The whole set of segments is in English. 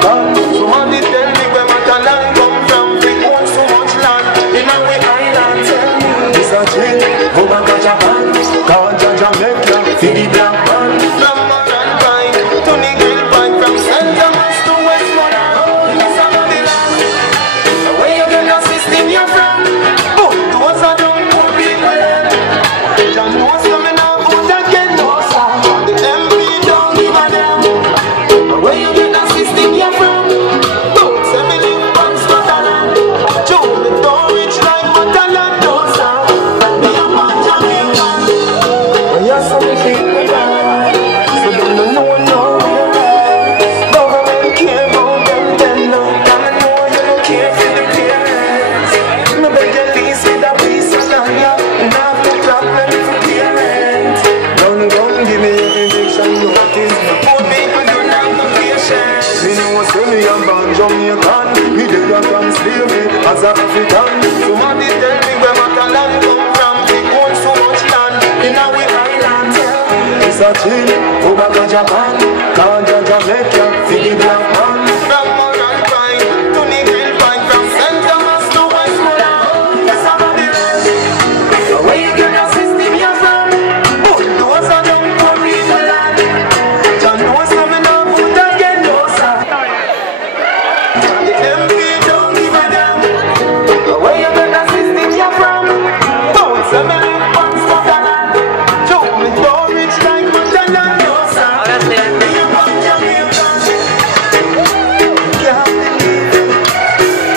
can. Somebody tell me where my talent come from. We own so much land in our island. Tell me it's a chill. Go back to Japan, Ganja, Jamaica, for the black man. From Moran Pine to Nigel Pine, from St. Thomas to Westmoreland. It's a Babylon. Where you get your system you're from? Oh, those are don't put people in. John knows coming out, who don't get no sound. The MP don't give a damn. Where you get your system you're from? Don't send me the funds to Scotland. Joe, me don't rich like Matalan, no sound. Me a man Jamaican. When you're something we die, so don't know no way. Government care about them, then no. And I know you don't care for the parents. Me beg you please with a piece of land, yeah. And have the problem for parents. Don't give me every eviction notice. Poor people do not have patience. Me know say me a born Jamaican. Me dey a from slavery as a African. Somebody tell me where my talent come from. We own so much land in our island. It's a chill, go back to Japan, Ganja, Jamaica, for the black man. From Moran Pine to Nigel Pine, from St. Thomas to Westmoreland. It's a Babylon. Where you get your system you're from? Those are don't poor people land. John knows coming up, who don't get no sound. The MP don't give a damn. Where you get your system you're from? Don't send me the funds to Scotland. Joe, me don't rich like Matalan, no sound. Me a man Jamaican. Can't believe it.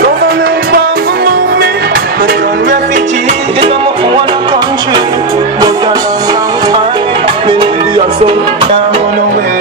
Government want to move me. Me turn refugee in my own country. But a long time, me need the hustle, can't run away.